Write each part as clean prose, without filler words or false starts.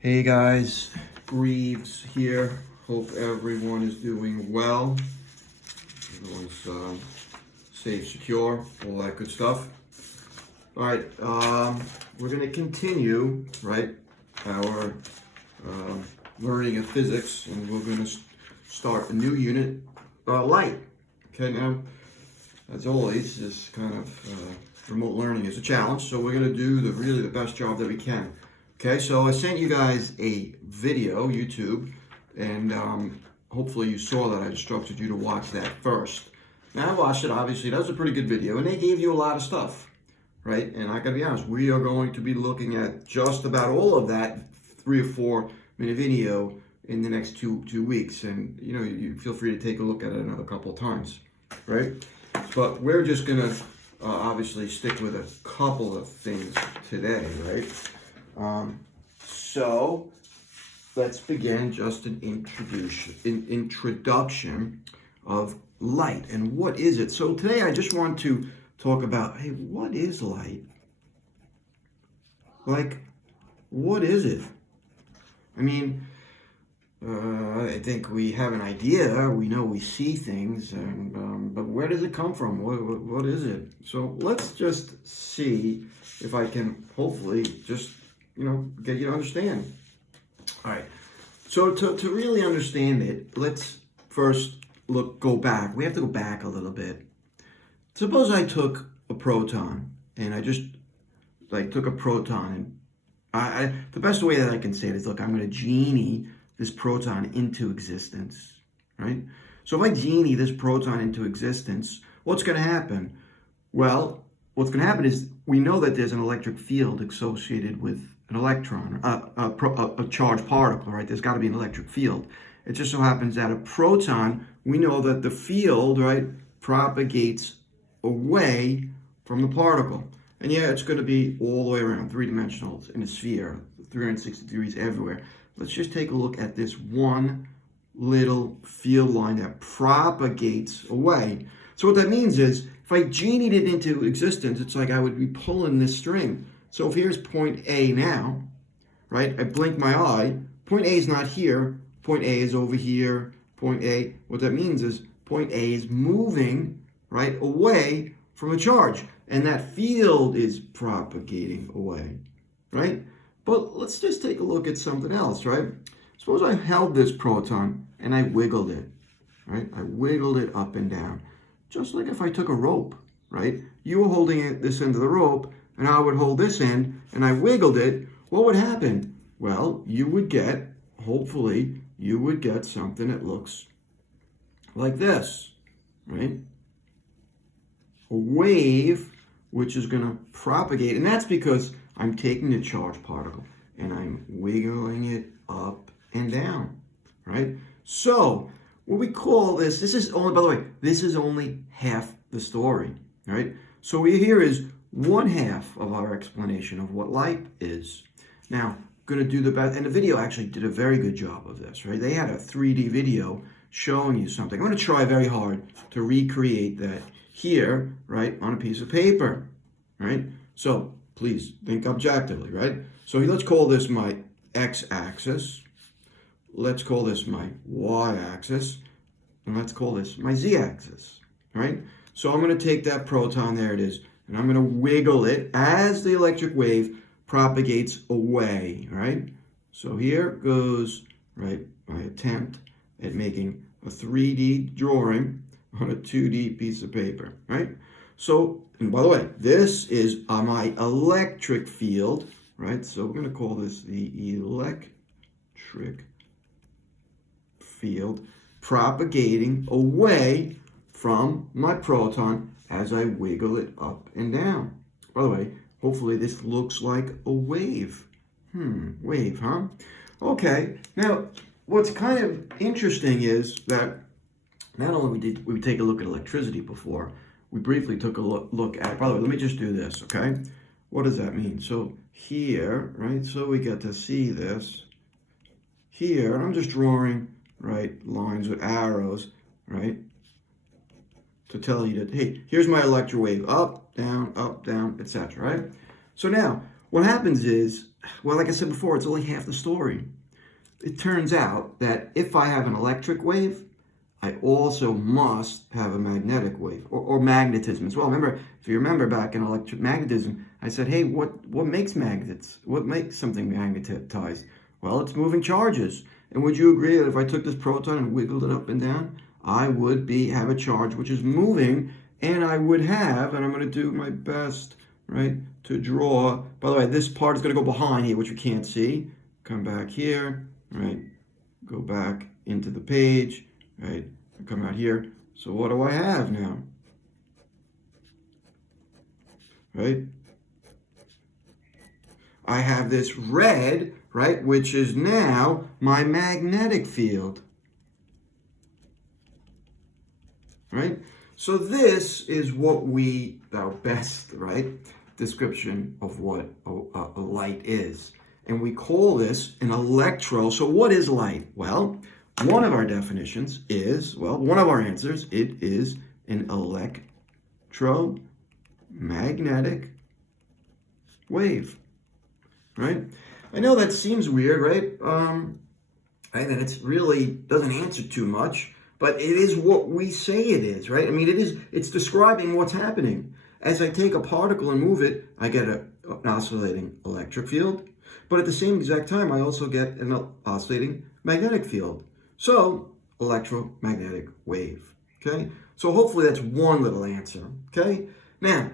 Hey guys, Greaves here. Hope everyone is doing well. Everyone's safe, secure, all that good stuff. All right, we're going to continue, right, our learning of physics, and we're going to start a new unit, light. Okay, now, as always, this kind of remote learning is a challenge, so we're going to do really the best job that we can. Okay, so I sent you guys a video, YouTube, and hopefully you saw that. I instructed you to watch that first. Now I watched it, obviously, that was a pretty good video, and they gave you a lot of stuff, right? And I gotta be honest, we are going to be looking at just about all of that 3 or 4 minute video in the next two weeks. And you feel free to take a look at it another couple of times, right? But we're just gonna obviously stick with a couple of things today, right? So let's begin just an introduction of light and what is it. So today I just want to talk about, hey, what is light? Like, what is it? I mean, I think we have an idea. We know we see things, but where does it come from? What is it? So let's just see if I can hopefully just get you to understand. All right. So to really understand it, let's first go back. We have to go back a little bit. Suppose I took a proton and I just took a proton and the best way that I can say it is, look, I'm going to genie this proton into existence, right? So if I genie this proton into existence, what's going to happen? Well, what's going to happen is we know that there's an electric field associated with an electron, a charged particle, right? There's got to be an electric field. It just so happens that a proton, we know that the field, right, propagates away from the particle. And yeah, it's going to be all the way around, three-dimensional, in a sphere, 360 degrees everywhere. Let's just take a look at this one little field line that propagates away. So what that means is, if I genied it into existence, it's like I would be pulling this string. So if here's point A now, right? I blink my eye. Point A is not here. Point A is over here. Point A. What that means is point A is moving, right, away from a charge. And that field is propagating away, right? But let's just take a look at something else, right? Suppose I held this proton and I wiggled it, right? I wiggled it up and down. Just like if I took a rope, right? You were holding this end of the rope, and I would hold this end, and I wiggled it. What would happen? Well, hopefully, you would get something that looks like this, right? A wave, which is going to propagate, and that's because I'm taking the charged particle, and I'm wiggling it up and down, right? So, what we call this is only, by the way, this is only half the story, right? So here is 1/2 of our explanation of what light is. Now, going to do the best, and the video actually did a very good job of this, right? They had a 3D video showing you something. I'm going to try very hard to recreate that here, right, on a piece of paper, right? So, please think objectively, right? So let's call this my x-axis. Let's call this my y-axis, and let's call this my z-axis, right? So I'm going to take that proton, there it is, and I'm going to wiggle it as the electric wave propagates away, right? So here goes, right, my attempt at making a 3D drawing on a 2D piece of paper, right? So, and by the way, this is my electric field, right? So we're going to call this the electric field propagating away from my proton as I wiggle it up and down. By the way, hopefully this looks like a wave. Wave, huh? Okay, now what's kind of interesting is that not only did we take a look at electricity before, we briefly took a look at, by the way, let me just do this, okay? What does that mean? So here, right, so we get to see this here, and I'm just drawing, right, lines with arrows, right, to tell you that, hey, here's my electric wave, up, down, etc., right? So now, what happens is, well, like I said before, it's only half the story. It turns out that if I have an electric wave, I also must have a magnetic wave, or magnetism as well. Remember, if you remember back in electromagnetism, I said, hey, what makes magnets? What makes something magnetized? Well, it's moving charges. And would you agree that if I took this proton and wiggled it up and down, I would have a charge which is moving, and I would have, and I'm going to do my best, right, to draw. By the way, this part is going to go behind here, which you can't see. Come back here, right, go back into the page, right, come out here. So what do I have now? Right? I have this red, right, which is now my magnetic field. Right? So this is what our best, right, description of what a light is. And we call this an electro. So what is light? Well, one of our definitions is, one of our answers, it is an electromagnetic wave, right? I know that seems weird, right? And it really doesn't answer too much, but it is what we say it is, right? I mean, it's describing what's happening. As I take a particle and move it, I get an oscillating electric field, but at the same exact time, I also get an oscillating magnetic field. So, electromagnetic wave, okay? So hopefully that's one little answer, okay? Now,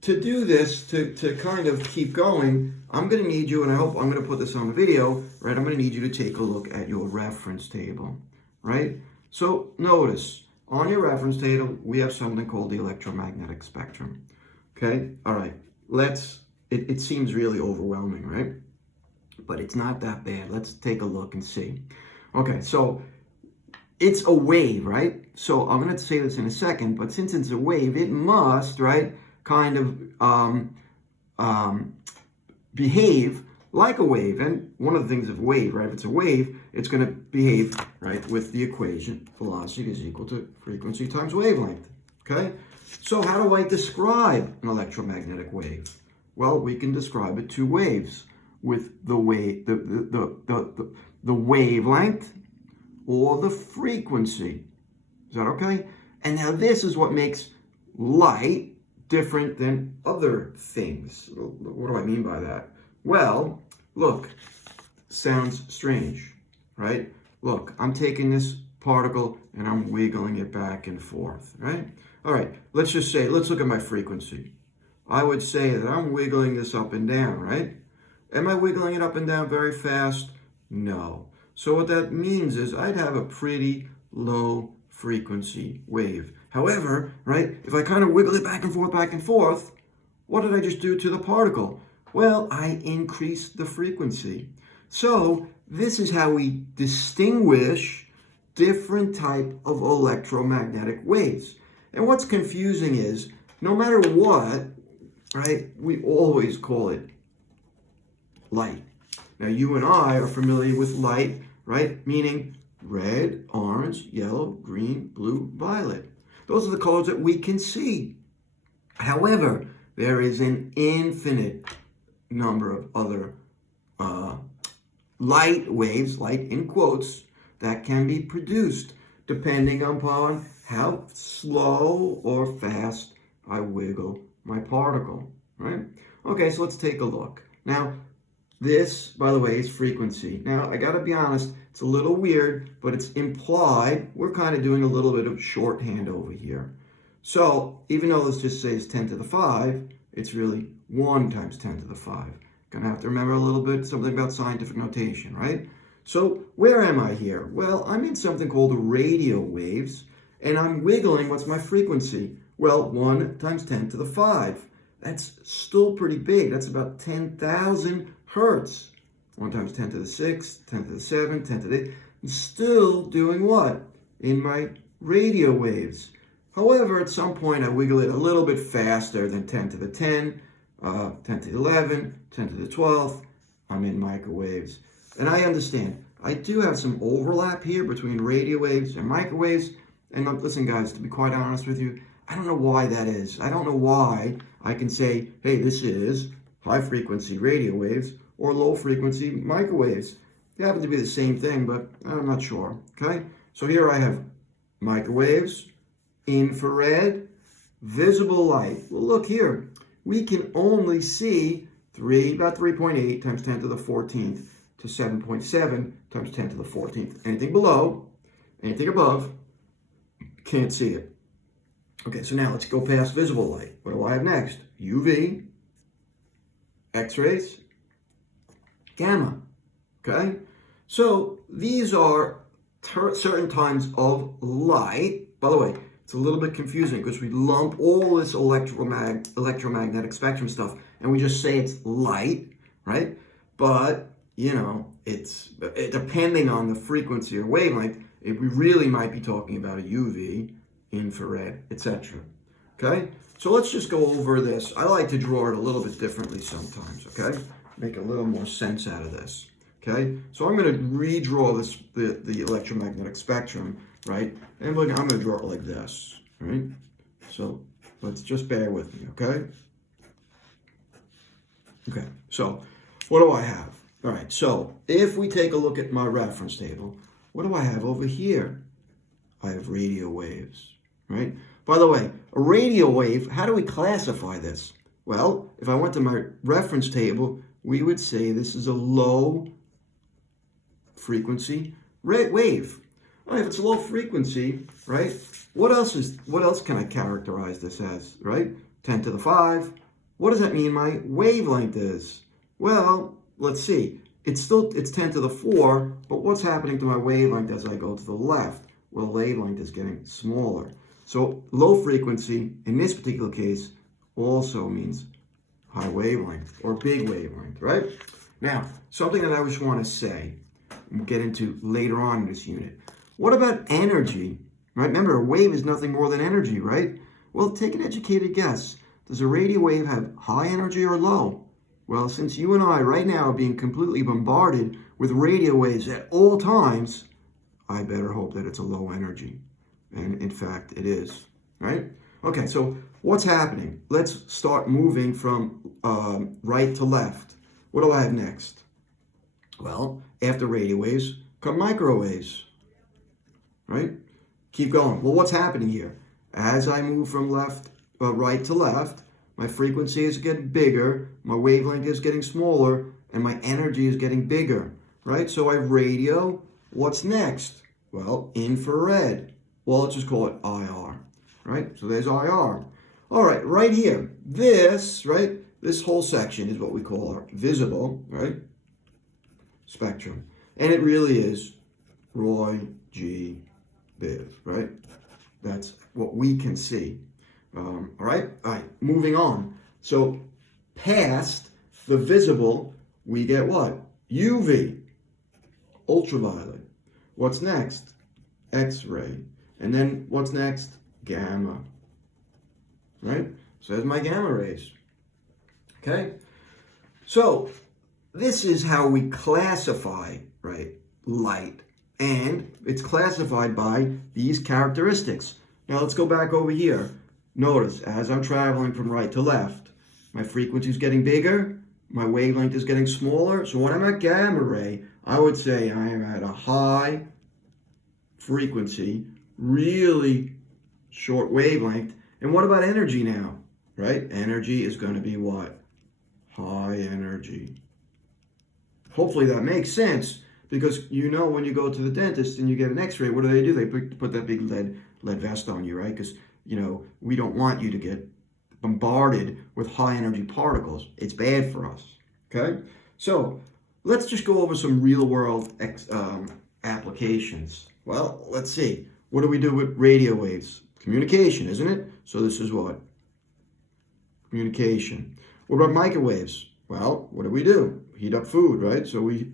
to do this, to kind of keep going, I'm going to need you, and I hope I'm going to put this on the video, right? I'm going to need you to take a look at your reference table, right? So notice, on your reference table, we have something called the electromagnetic spectrum, okay? All right, it seems really overwhelming, right? But it's not that bad. Let's take a look and see. Okay, so it's a wave, right? So I'm going to say this in a second, but since it's a wave, it must, right, kind of behave like a wave. And one of the things of wave, right, if it's a wave, it's going to behave, right, with the equation velocity is equal to frequency times wavelength, okay? So how do I describe an electromagnetic wave? Well, we can describe it two ways, with the wavelength or the frequency. Is that okay? And now this is what makes light different than other things. What do I mean by that? Well, look, sounds strange, right? Look, I'm taking this particle and I'm wiggling it back and forth, right? All right, let's look at my frequency. I would say that I'm wiggling this up and down, right? Am I wiggling it up and down very fast? No. So what that means is I'd have a pretty low frequency wave. However, right, if I kind of wiggle it back and forth, what did I just do to the particle? Well, I increased the frequency. So this is how we distinguish different type of electromagnetic waves. And what's confusing is, no matter what, right, we always call it light. Now, you and I are familiar with light, right? Meaning red, orange, yellow, green, blue, violet. Those are the colors that we can see. However, there is an infinite number of other light waves, light in quotes, that can be produced depending upon how slow or fast I wiggle my particle, right? Okay, so let's take a look. Now, this, by the way, is frequency. Now, I gotta be honest, it's a little weird, but it's implied. We're kind of doing a little bit of shorthand over here. So, even though this just says 10 to the 5, it's really 1 times 10 to the 5. Gonna have to remember a little bit, something about scientific notation, right? So, where am I here? Well, I'm in something called radio waves, and I'm wiggling, what's my frequency? Well, 1 times 10 to the 5. That's still pretty big. That's about 10,000 hertz. 1 times 10 to the 6, 10 to the 7, 10 to the 8. I'm still doing what? In my radio waves. However, at some point I wiggle it a little bit faster than 10 to the 10, 10 to the 11, 10 to the 12. I'm in microwaves. And I understand. I do have some overlap here between radio waves and microwaves. And listen, guys, to be quite honest with you, I don't know why that is. I don't know why I can say, hey, this is high frequency radio waves or low frequency microwaves. They happen to be the same thing, but I'm not sure. Okay, so here I have microwaves, infrared, visible light. Well, look here. We can only see about 3.8 times 10 to the 14th to 7.7 times 10 to the 14th. Anything below, anything above, can't see it. Okay, so now let's go past visible light. What do I have next? UV, X-rays, gamma. Okay, so these are certain types of light. By the way, it's a little bit confusing because we lump all this electromagnetic spectrum stuff and we just say it's light, right? But, you know, it's depending on the frequency or wavelength, we really might be talking about a UV, infrared, etc. Okay? So let's just go over this. I like to draw it a little bit differently sometimes, okay? Make a little more sense out of this. Okay, so I'm going to redraw this the electromagnetic spectrum, right? And I'm going to draw it like this, right? So let's just bear with me, okay? Okay, so what do I have? All right, so if we take a look at my reference table, what do I have over here? I have radio waves, right? By the way, a radio wave, how do we classify this? Well, if I went to my reference table, we would say this is a low frequency wave. All right, if it's low frequency, right? What else can I characterize this as, right? 10 to the 5. What does that mean my wavelength is? Well, let's see. It's 10 to the 4, but what's happening to my wavelength as I go to the left? Well, the wavelength is getting smaller. So low frequency, in this particular case, also means high wavelength or big wavelength, right? Now, something that I just want to say, we'll get into later on in this unit. What about energy? Right? Remember, a wave is nothing more than energy, right? Well, take an educated guess. Does a radio wave have high energy or low? Well, since you and I right now are being completely bombarded with radio waves at all times, I better hope that it's a low energy. And in fact, it is, right? Okay, so what's happening? Let's start moving from right to left. What do I have next? Well, after radio waves come microwaves, right? Keep going. Well, what's happening here? As I move from right to left, my frequency is getting bigger, my wavelength is getting smaller, and my energy is getting bigger, right? So I have radio. What's next? Well, infrared. Well, let's just call it IR, right? So there's IR. All right, right here, this whole section is what we call our visible, right? Spectrum. And it really is Roy G. Biv, right? That's what we can see. All right, moving on. So past the visible, we get what? UV, ultraviolet. What's next? X-ray. And then what's next? Gamma. Right? So there's my gamma rays. Okay? So this is how we classify, right, light. And it's classified by these characteristics. Now let's go back over here. Notice, as I'm traveling from right to left, my frequency is getting bigger, my wavelength is getting smaller. So when I'm at gamma ray, I would say I am at a high frequency, really short wavelength. And what about energy now? Right? Energy is going to be what? High energy. Hopefully that makes sense, because you know when you go to the dentist and you get an x-ray, what do? They put that big lead vest on you, right? Because, you know, we don't want you to get bombarded with high energy particles. It's bad for us, okay? So let's just go over some real world applications. Well, let's see. What do we do with radio waves? Communication, isn't it? So this is what? Communication. What about microwaves? Well, what do? Heat up food, right? So we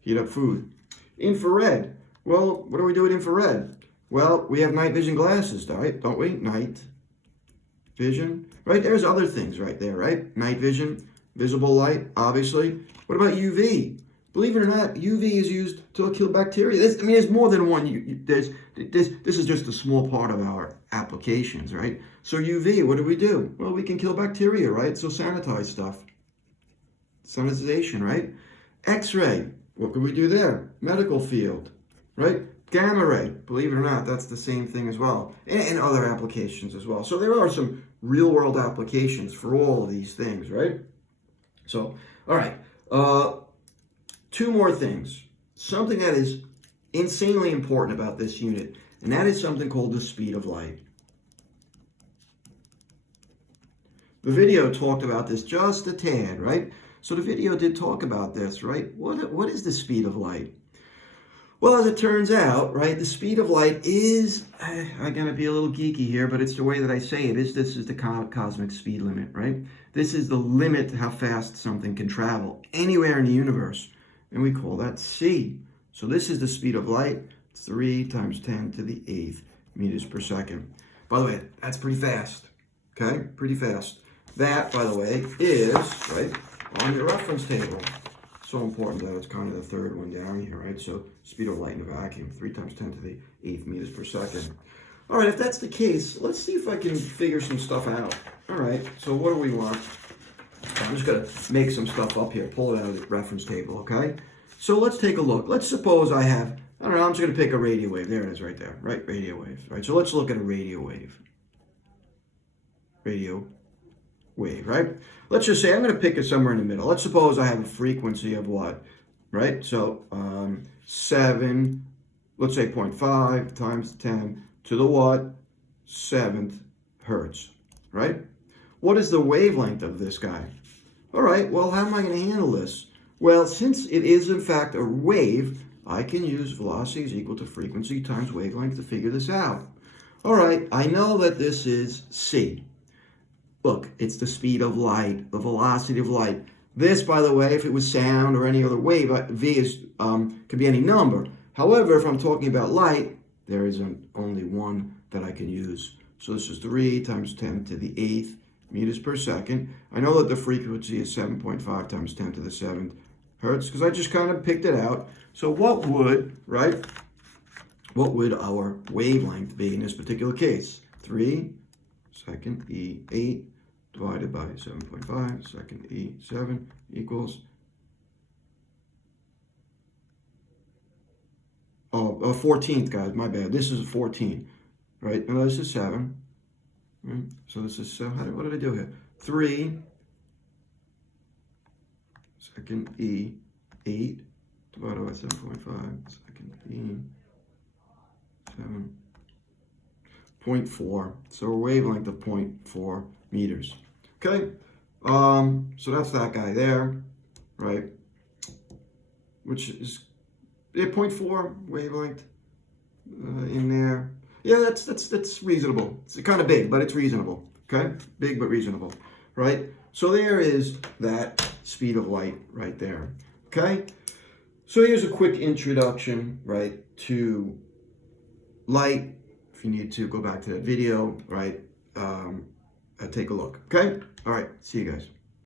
heat up food. Infrared. Well, what do we do with infrared? Well, we have night vision glasses, right? Don't we? Night vision. Right? There's other things right there, right? Night vision, visible light, obviously. What about UV? Believe it or not, UV is used to kill bacteria. There's more than one. This is just a small part of our applications, right? So UV, what do? Well, we can kill bacteria, right? So sanitize stuff. Sensitization, right? X-ray, what can we do there? Medical field, right? Gamma ray, believe it or not, that's the same thing as well. And other applications as well. So there are some real world applications for all of these things, right? So, all right. Two more things. Something that is insanely important about this unit, and that is something called the speed of light. The video talked about this just a tad, right? So the video did talk about this, right? What is the speed of light? Well, as it turns out, right, the speed of light is, I'm going to be a little geeky here, but it's the way that I say it, this is the cosmic speed limit, right? This is the limit to how fast something can travel anywhere in the universe, and we call that c. So this is the speed of light. It's 3 times 10 to the 8th meters per second. By the way, that's pretty fast, okay? Pretty fast. That, by the way, is, right, on your reference table. So important that it's kind of the third one down here, right? So speed of light in a vacuum, 3 times 10 to the 8th meters per second. All right, if that's the case, let's see if I can figure some stuff out. All right, so what do we want? I'm just going to make some stuff up here, pull it out of the reference table, okay? So let's take a look. Let's suppose I have, I don't know, I'm just going to pick a radio wave. There it is right there, right? Radio wave, right? So let's look at a radio wave. Radio wave, right? Let's just say I'm going to pick it somewhere in the middle. Let's suppose I have a frequency of what, right? So 7, let's say 0.5 times 10 to the what? 7th hertz, right? What is the wavelength of this guy? All right, well, how am I going to handle this? Well, since it is in fact a wave, I can use velocity is equal to frequency times wavelength to figure this out. All right, I know that this is c. Look, it's the speed of light, the velocity of light. This, by the way, if it was sound or any other wave, v is could be any number. However, if I'm talking about light, there is only one that I can use. So this is 3 times 10 to the 8th meters per second. I know that the frequency is 7.5 times 10 to the 7th hertz because I just kind of picked it out. So what would, right, what would our wavelength be in this particular case? 3 second E8 divided by 7.5 second E7 equals, a 14th, guys, my bad. This is a 14, right? No, this is 7. Right? So this is, what did I do here? 3 second E8 divided by 7.5 second E7. 0.4, so a wavelength of 0.4 meters. Okay, so that's that guy there, right? Which is 0.4 wavelength in there. Yeah, that's reasonable. It's kind of big, but it's reasonable. Okay, big but reasonable, right? So there is that speed of light right there. Okay, so here's a quick introduction, right, to light. If you need to, go back to that video, right? Take a look, okay? All right, see you guys.